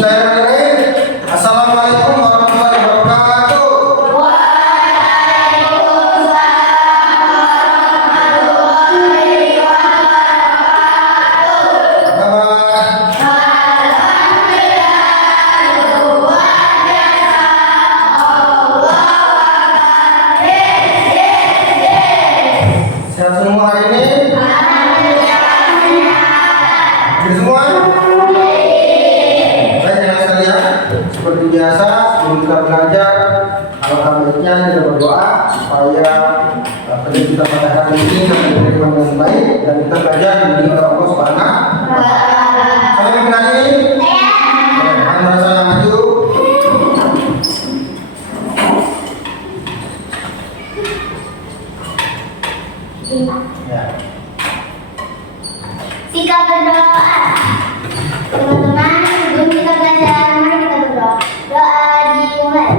Bismillahirrahmanirrahim. Assalamualaikum warahmatullahi wabarakatuh. Sehat semua hari ini? Baik semua? Baik anak sekalian, seperti biasa sebelum kita belajar, alangkah baiknya kita berdoa supaya kerja kita pada hari ini kita diterima dengan baik dan kita belajar di Allah Subhanahu. Salam kenali. Mari sama maju. Ya. Sikap berdoa. Teman-teman, sebelum kita belajar, mari kita berdoa. Doa dimulai.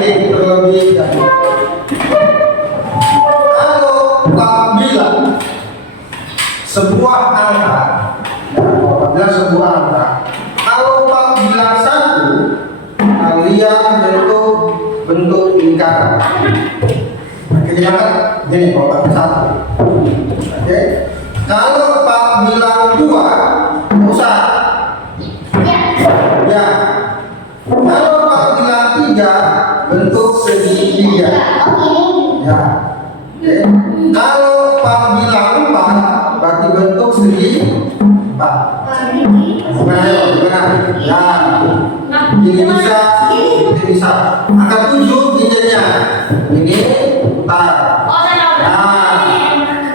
ini terlebih dahulu. Kalau apabila sebuah angka, kalau apabila satu, kalian bentuk lingkaran. Oke, jangan gini kalau pakai satu. Oke. Kalau apabila dua, usah. Ya. Kalau apabila tiga, bentuk segitiga. Ya. Oke. Kalau apabila empat, berarti bentuk segi empat. Gimana? Ya. Ini bisa. Angka 7 ginjalnya. Ini putar. Nah,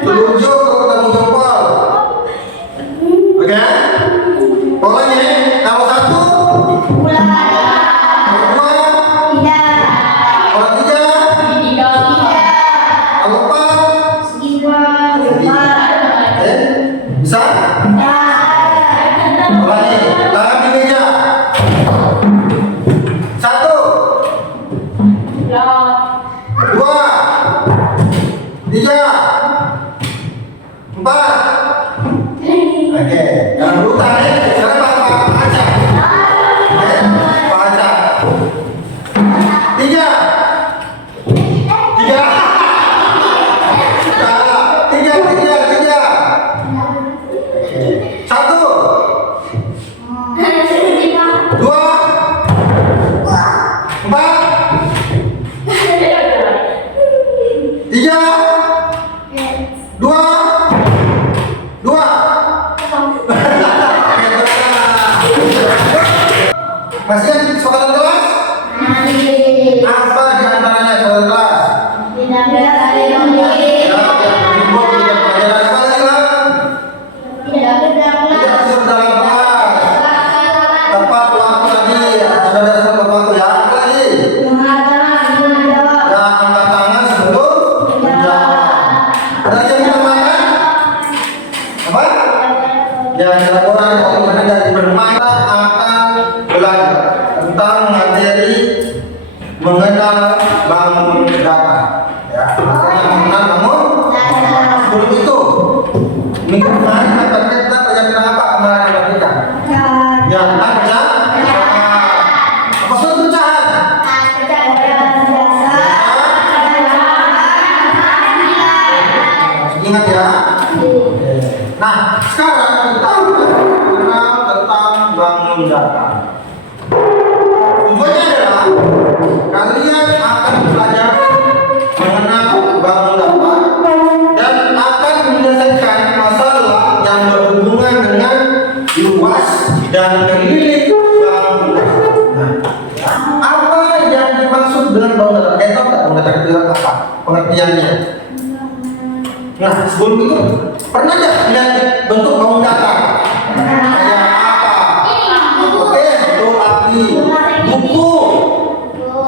telunjuk ketemu jempol. Oke? Polanya kalau satu, kalau dua, kalau tiga, kalau empat, bisa? Polanya, tangan di meja. Satu, dua, tiga, empat. Oke, jangan lupa ya. Sekarang baca. Oke, baca. Tiga. Satu, dua, empat, tiga, dua. Masih ada soal kelas? Apa di antaranya soal kelas? Tepat waktu tadi, sudah ada tepat waktu ya. Apa lagi? Ya, angkat tangan sebelum menjawab. Ada yang menambahkan? Apa? Ya, laporan komitmen dari bermain akan belajar tentang materi mengenal bangun data. Ya, mengenal bangun. Sebelum itu, minggu kemarin kita belajar apa kemarin kita? Ya, baca. Apa soal pecahan? Ingat ya. Nah, sekarang kita mengenal tentang bangun data. Tujuannya adalah kalian akan belajar mengenal bangun data dan akan menyelesaikan masalah yang berhubungan dengan luas dan keliling bangun data. Nah, apa yang dimaksud dengan bangun data? Tahu nggak bangun data itu apa? Pengertiannya? Nah, sebelum itu pernah nggak lihat bentuk bangun data? Kayak apa? Oke, betul arti. Buku.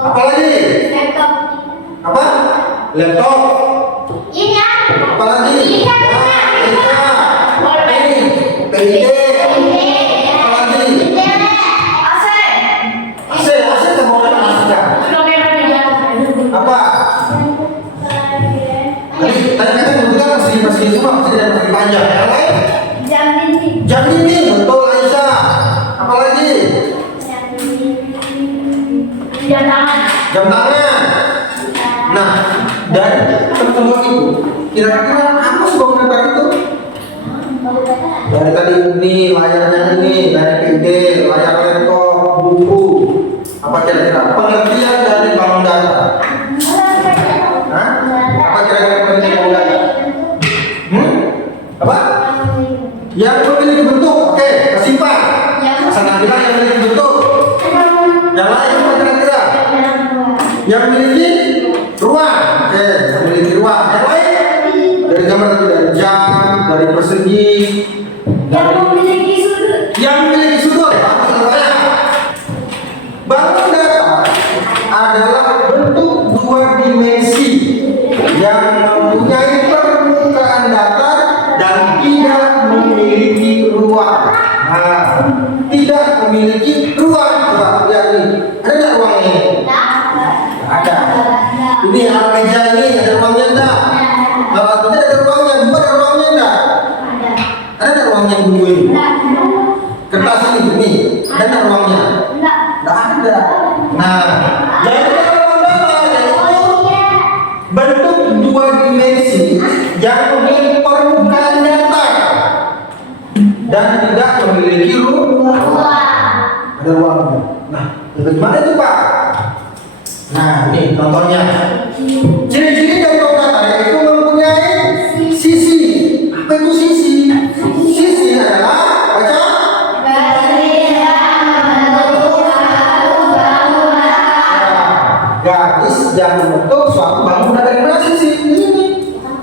Apalagi? Apa? Laptop. Apalagi? Ini. PID. Apalagi? AC sama orang asli. Apa? Tadi kan kebetulan masih semua masih panjang. Yang lain? Jam dinding, betul Aisyah. Apalagi? Jam tangan. Nah, dari semua itu, kira-kira apa sih bangun data itu? Dari tadi ini, layarnya ini, dari PD, layar laptop, buku. Apa kira-kira pengertian dari bangun data? Hah? Apa kira-kira pengertian bangun data? Apa? Yang memiliki bentuk, oke, kesimpan. Sangat bilang yang memiliki bentuk. Yang lain apa kira-kira? Yang memiliki ruang, oke, yang memiliki ruang. Yang lain? Dari gambar tadi, dari jam, dari persegi, dari yang memiliki sudut. Bangun data adalah bentuk dua dimensi yang mempunyai permukaan datar dan tidak memiliki ruang. Nah, tidak memiliki ruang. Coba lihat nih, ada nggak ruang ini? Ini meja ini ada ruangnya enggak? Kalau tidak ada ruangnya, bukan ada ruangnya enggak? Ada ruangnya dulu ini. Kertas ini, ada ruangnya? Enggak ada. Nah, jadi bentuk dua dimensi yang memiliki permukaan datar dan tidak memiliki ruang. Ada ruangnya. Nah, bagaimana itu Pak? Nah, ini contohnya. Ciri-ciri dari ruang datar itu mempunyai sisi. Apa itu sisi? Sisi adalah baca garis yang membentuk suatu bangunan. Dari mana sisi ini?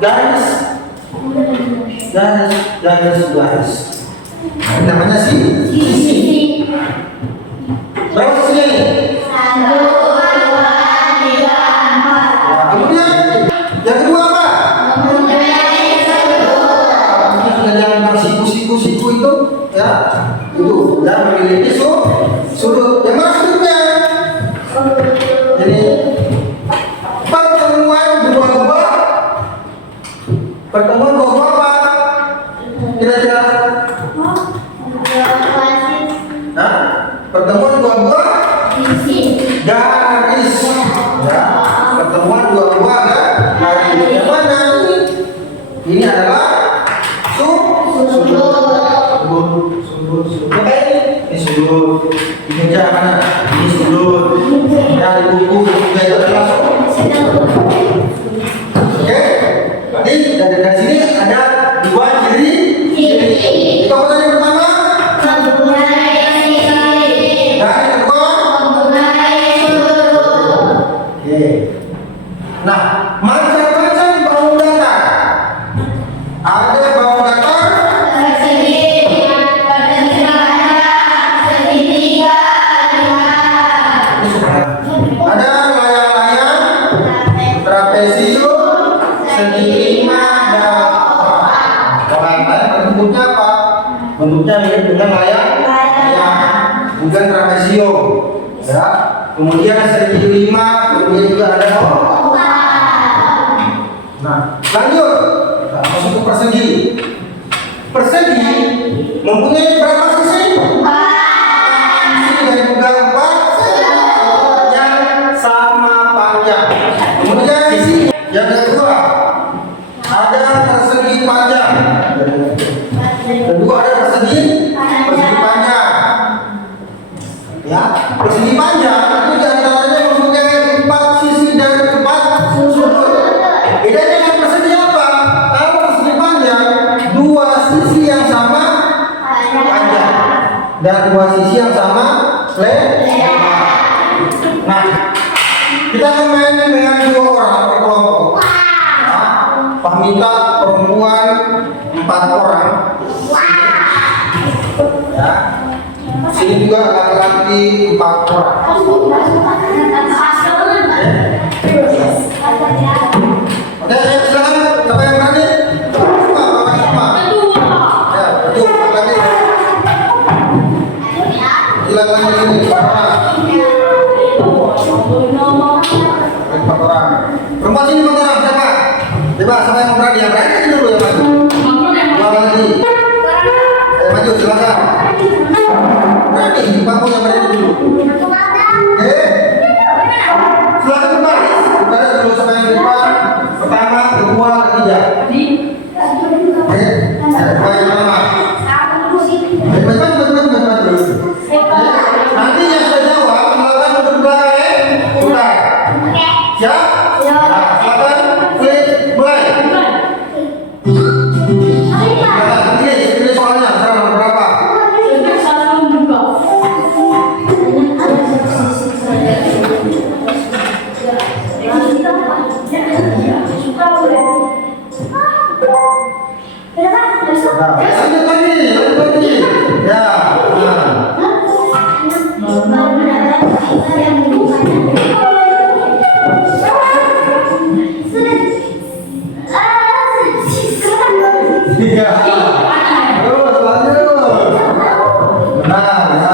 Garis. Nah, ini namanya sisi. Berapa sisi? Kemudian yang kedua apa? Yang siku itu, ya, itu dan memiliki sudut. Yang mana sudutnya? Jadi pertemuan dua apa? Kira-kira? Nah, pertemuan dua buah garis. Ya, pertemuan dua buah garis. Yang mana ini? Ini adalah sudut. Ini sudut. Di meja mana? Ini sudut. Dan di buku juga itu adalah sudut. Oke? Berarti dari sini ada dua ciri. Itu apa tadi yang pertama? Dan yang kedua? Oke. Nah, macam-macam bangun datar. Ada bangun datar ada layang-layang, trapesium, segitiga, dan kalau yang lain bentuknya apa? Bentuknya mirip dengan layang, bukan trapesium. Ya. Kemudian segitiga, kemudian juga ada Nah, lanjut. Kita masuk ke persegi. Persegi mempunyai berapa sisi? Sisi dan juga 4 yang sama panjang. Kemudian sisi yang kedua ada persegi panjang. Kedua ada persegi panjang. Ya, persegi panjang itu diantaranya mempunyai 4 sisi dan 4 sudut. Bedanya dengan persegi apa? Kalau persegi panjang, 2 sisi yang sama panjang dan 2 sisi yang sama lebar. Nah, kita akan main dengan 2 orang per kelompok. Pamita perempuan 4 orang. Ya. Sini juga laki-laki 4 orang. Oke, silakan. Siapa yang berani? Semua. Ya, yuk lagi. Silakan di sini. 4 orang. Perempuan sini 4 orang. Siapa? Coba siapa yang berani? Yang berani aja dulu yang maju. Dua lagi. Maju silakan. Berani, bangku yang berani dulu. Oke. Silakan berbaris. Berbaris dulu siapa yang depan. Pertama, kedua, ketiga. Oke. Baik, pertama. Nanti yang sudah jawab, silakan duduk belakang. Sudah. Siap? Nah, silakan klik mulai. Ini soalnya sekarang berapa? Nah, lanjut lagi. Ya. Iya. Terus lanjut. Benar, ya.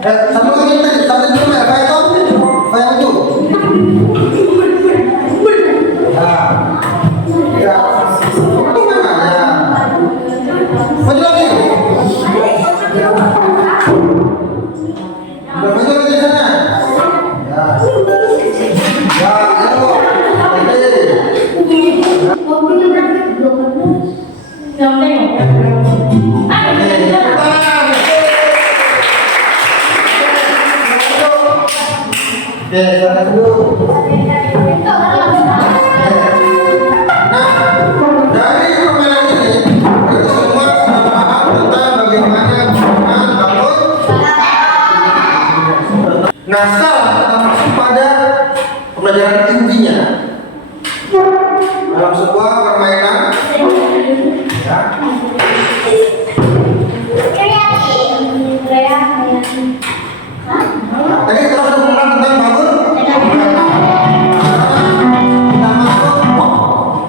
Satu lagi tadi, satu dulu ya, Pak Tom. Saya maju. Ya. Itu mana ya? Maju lagi. Maju lagi sana. Ya. Ya, ayo. Oke, silakan dulu. Nah, dari permainan ini kita semua sudah paham tentang bagaimana bangunan bangun. Nah, sekarang kita masuk pada pembelajaran intinya dalam sebuah permainan. Ya. Nah, tadi kita sudah mengenal tentang bangun. Kita masuk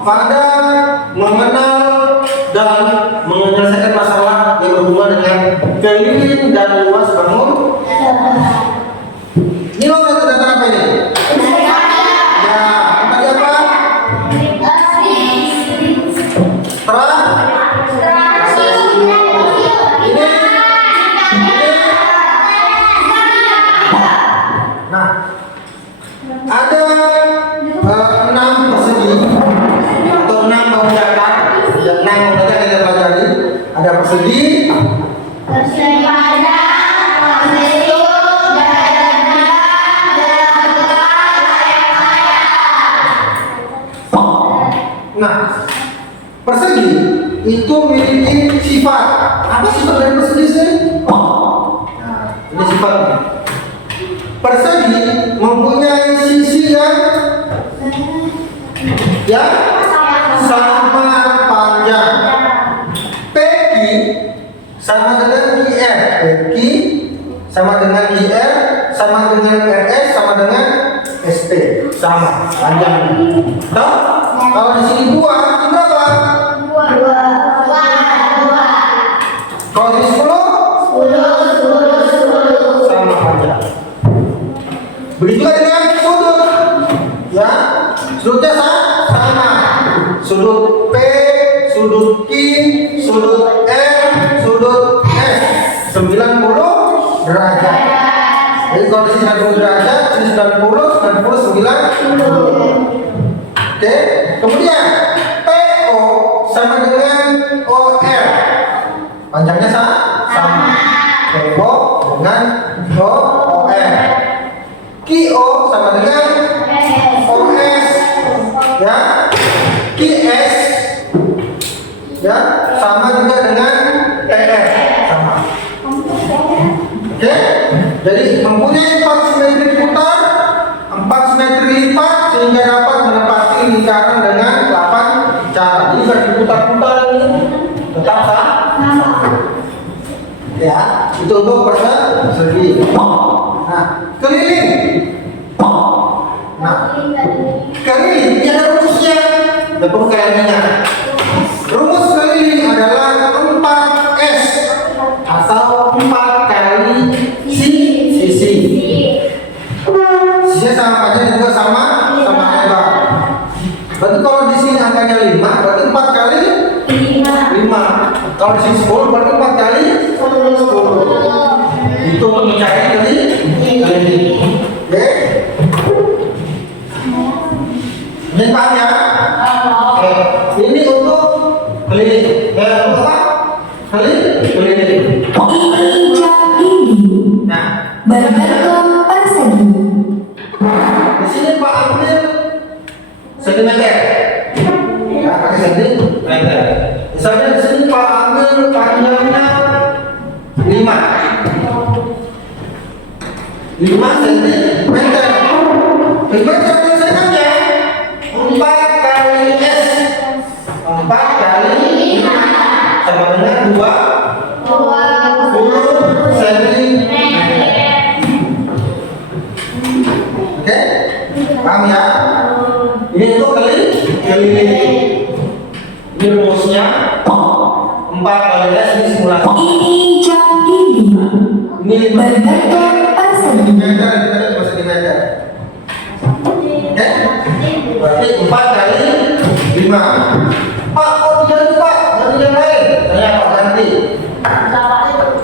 pada mengenal dan menyelesaikan masalah yang berhubungan dengan keliling dan luas bangun. Ini lo data apa ini? Ya, tadi apa? Nah, ada 6 persegi atau 6 bau datar. Yang 6 bau datar yang kita pelajari. Ada persegi, nah, persegi itu memiliki sifat. Apa sifat dari persegi sih? Nah, ini sifatnya. Persegi mempunyai sisi yang sama panjang. PQ sama dengan IR. PQ sama dengan IR sama dengan RS sama dengan ST. Sama panjang. Tahu? Kalau di sini 2, ini berapa? 2. Kalau di 10? Sama panjang. Begitu juga dengan sudut. Ya, sudutnya sama. Sudut P, sudut Q, sudut M, sudut S 90 derajat. Jadi kalau di sini 90 derajat, di sini 90, 90. Oke, kemudian PO sama dengan OR. Panjangnya sama. PO dengan OR. QO sama dengan OS. Ya. QS ya, sama juga dengan TR. Sama. Oke. Jadi mempunyai 4 simetri putar, 4 simetri lipat sehingga dapat menepati lingkaran dengan 8 cara. Jadi kalau diputar-putar ini tetap sama. Ya, itu untuk persegi. Nah, keliling. Nah, keliling ini ada rumusnya. Tepung kelilinnya. Rumus keliling adalah 4S atau 4 kali sisi. Sisinya sama panjang juga sama lebar. Berarti kalau di sini angkanya 5, berarti 4 kali 5. Kalau di sini 10, berarti 4 kali 10. Itu untuk mencari keliling. Oke? Ini paham ya? Oke. Ini untuk keliling. Ya, untuk apa? Keliling. Nah, berbentuk persegi. di sini Pak ambil sentimeter. Ya, pakai sentimeter. Misalnya di sini Pak ambil panjangnya 5 sentimeter. 5 selesaikannya 4 kali S. 4 kali 5 sama dengan 20 sentimeter. Oke? Paham ya? Ini untuk keliling. Ini rumusnya 4 kali S, ini simulasi. Ini jam dinding. Ini Berbentuk persegi. Meter, kita bisa di meter. Oke? Berarti 4 kali 5. Pak, kok diganti Pak? Ganti yang lain. Saya Pak ganti.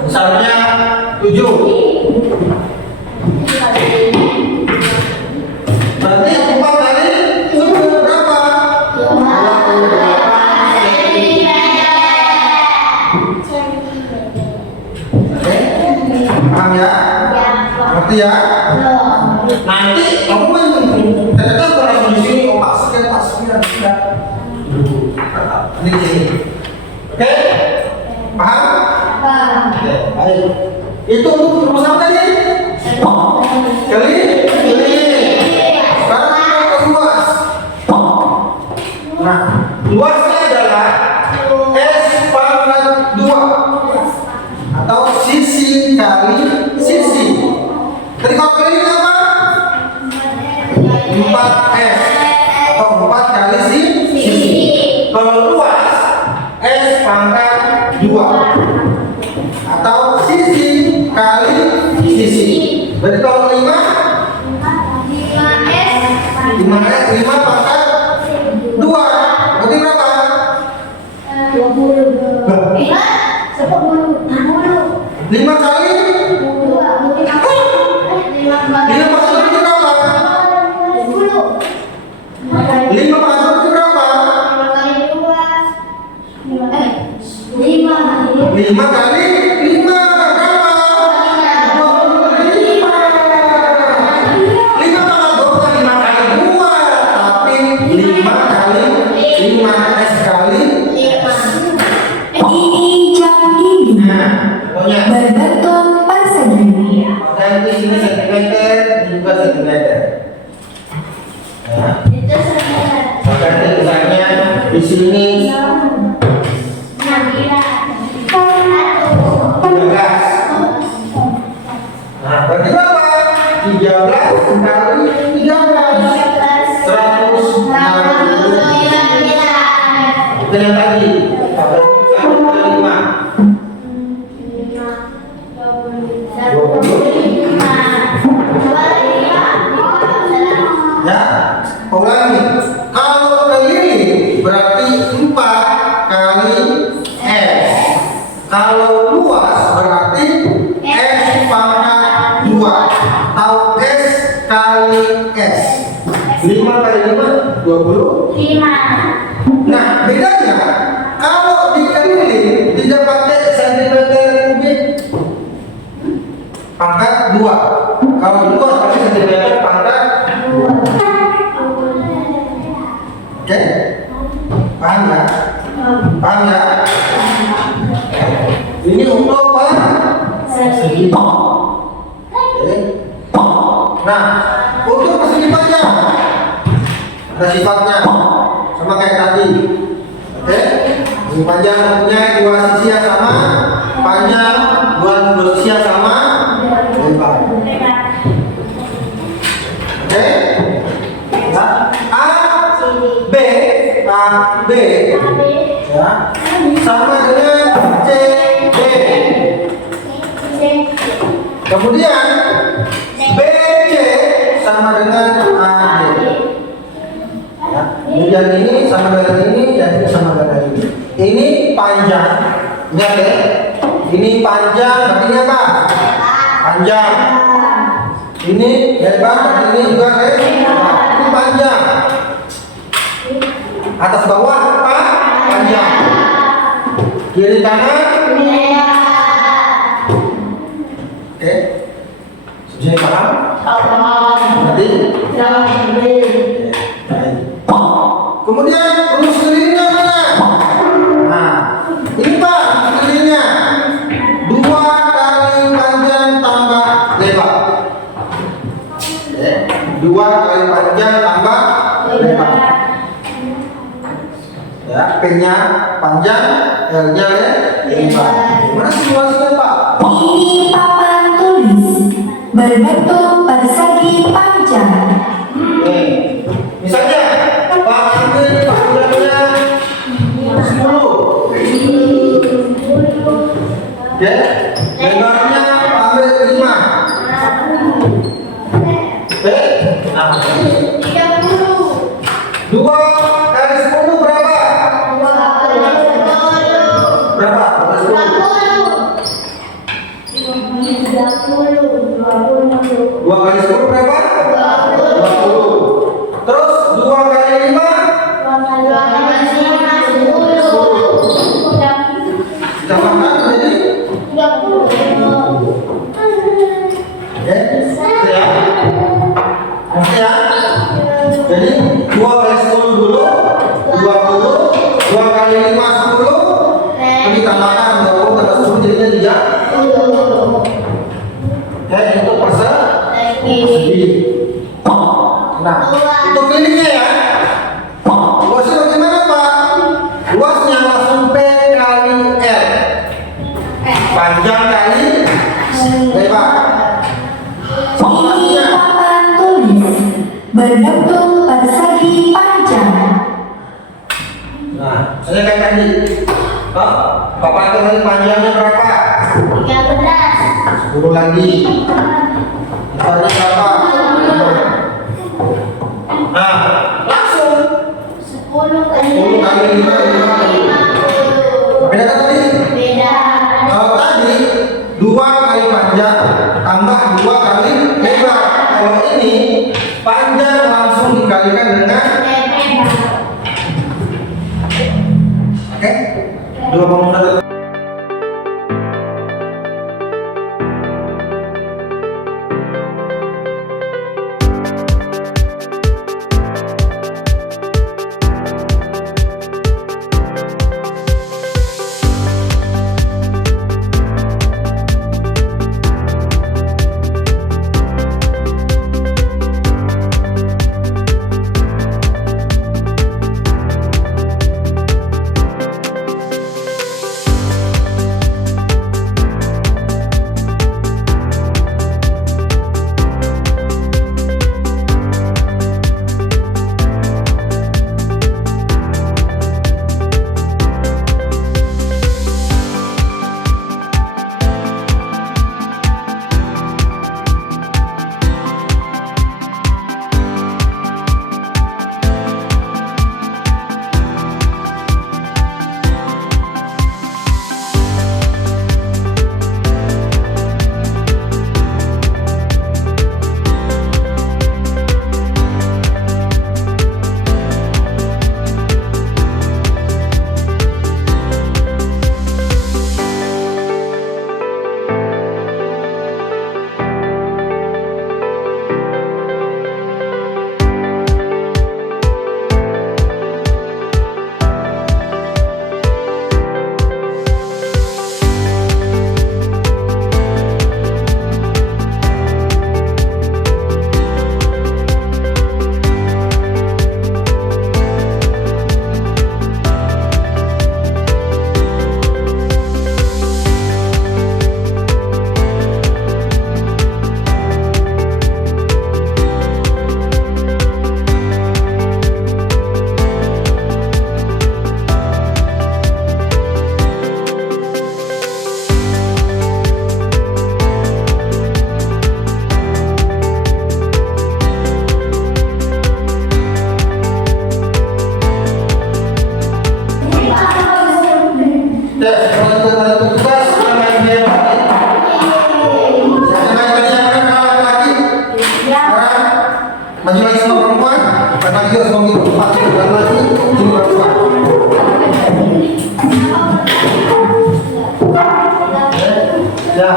Misalnya 7. Berarti 4 kali 7 berapa? 28 Oke? Paham ya? Ngerti ya? Nanti kamu kan ternyata kalau di sini oh Pak sekian sudah. Ini di sini. Oke? Paham? Oke, baik. Itu untuk rumus apa tadi? Kali? Sekarang kita ke luas. Nah, luasnya adalah S pangkat 2 atau sisi kali sisi. Tadi kalau kali ini apa? 4S atau 4 kali sisi. Kalau luas S pangkat 2 atau sisi kali sisi. Berarti kalau 5 pangkat 2 berarti berapa? 5 kali 5 pangkat 2 berapa? 5 pangkat 2 berapa? 5 kali 5 berapa? 25. 5 pangkat 2 bukan 5 kali 2, tapi 5 kali 5 S kali. Ini jam dinding. Nah, pokoknya Berbentuk persegi. nanti ini sentimeter, ini juga sentimeter. Nah, maka misalnya di sini 13. Nah, berarti berapa? 13 kali 13. 160. Itu yang tadi. Berarti 1 kali 5. Ya, ulangi. Kalau keliling berarti 4 kali S. Kalau luas berarti S pangkat 2 atau S kali S. 5 kali 5 20. Nah, bedanya kalau dikeliling tidak pakai sentimeter kubik pangkat 2. Kalau luas pakai sentimeter pangkat 2. Oke? Paham ya? Paham ya? Ini untuk persegi. Oke. Nah, untuk persegi panjang ada sifatnya sama kayak tadi. Oke? Persegi panjang mempunyai 2 sisi yang sama, panjang 2 sisi yang sama, lebar. Oke? Ya. B ya sama dengan CD. Kemudian BC sama dengan AD. Ya, kemudian ini sama dengan ini dan ini sama dengan ini. Ini panjang, ingat ya. Ini panjang, berarti ini apa? Panjang. Ini lebar, berarti ini juga lebar. Ini panjang. Atas bawah apa? Panjang. Kiri kanan. Oke. Sudah paham? Berarti. Kemudian rumus kelilingnya mana? Nah, ini Pak kelilingnya 2 kali panjang tambah lebar. Oke. 2 kali panjang tambah lebar. Ya, P-nya panjang, L-nya lebar. Mana situasinya Pak? Ini papan tulis. Berbentuk persegi panjang. Misalnya Pak ambil panjangnya 10. Ya, lebarnya Pak ambil 5. B. Nah, 30. 2 kali 10 berapa? 20. Berapa? 2 kali 10 berapa? 20. Terus 2 kali 5? Ditambahkan menjadi ya, itu ya. Ya. Jadi 2 kali 10 dulu 20, 2 kali 5 10, ditambahkan 20 tambah 10 jadinya 3. Ya, itu persegi. Nah, untuk kelilingnya ya. Luasnya bagaimana Pak? Luasnya langsung P kali R. Panjang kali lebar. Ini papan tulis berbentuk persegi panjang. Nah, saya kayak tadi. Papan tulis panjangnya berapa? 10 lagi. Besarnya berapa? Nah, langsung 10 kali 5. Beda kan tadi? Beda. Kalau tadi 2 kali panjang tambah 2 kali lebar. Kalau ini panjang langsung dikalikan dengan oke? 2 bangunan. Maju lagi sama perempuan, dan lagi harus menghitung 4 dan lagi ini perempuan. Ya.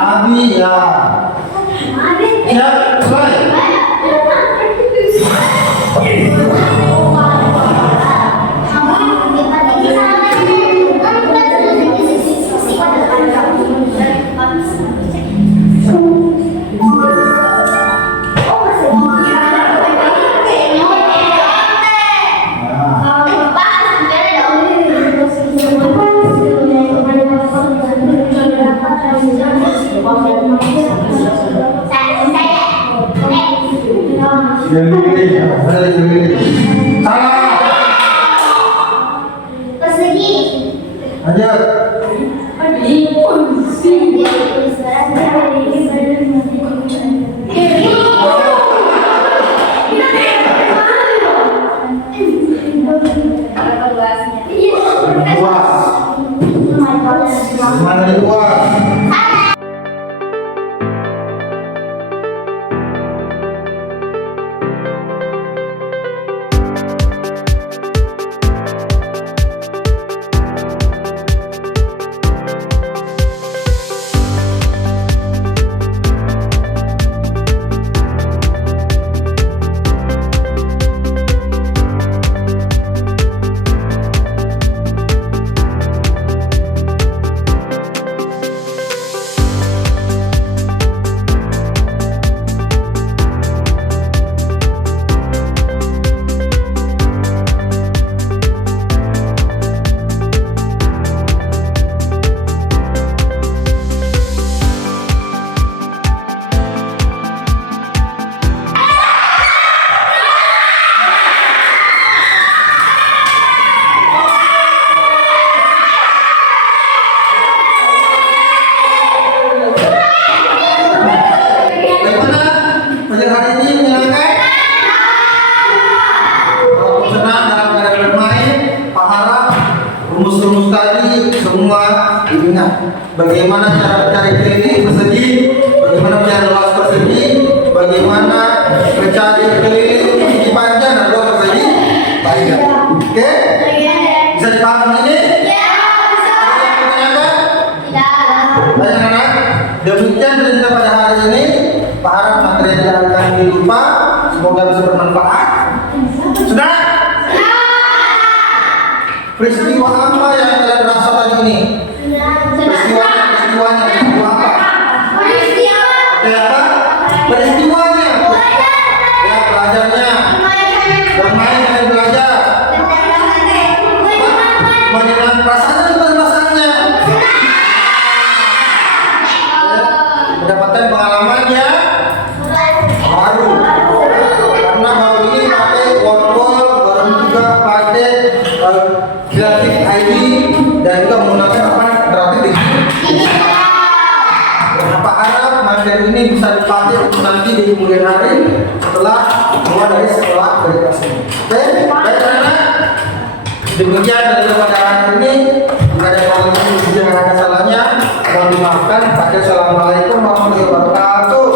Abi ya. Siap, selesai. Lilin. Benar lilin. Salah. Persegi. Lanjut. Luas. Mana luas? Rumus-rumus tadi semua diingat. Bagaimana cara mencari keliling persegi, bagaimana mencari luas persegi, bagaimana mencari keliling persegi panjang dan luas persegi panjang. Oke? Bisa dipahami ini? Baik anak, demikian cerita pada hari ini. Pak harap materi yang akan dilupa, semoga bisa bermanfaat. Sudah? Peristiwa apa yang kalian rasa tadi ini? Peristiwanya apa? Ya apa? Peristiwanya. Ya pelajarnya. Bermain dengan belajar. Bagaimana perasaannya juga perasaannya. Mendapatkan pengalaman yang baru. Karena baru ini pakai wordball, baru juga pakai grafik ID dan juga menggunakan apa grafik digital. Apa harap materi ini bisa dipakai untuk nanti di kemudian hari setelah keluar dari sekolah dari kelas ini. Oke, baik anak. Demikian daripada hari ini. Jika ada yang ada salahnya, mohon dimaafkan. Assalamualaikum warahmatullahi wabarakatuh.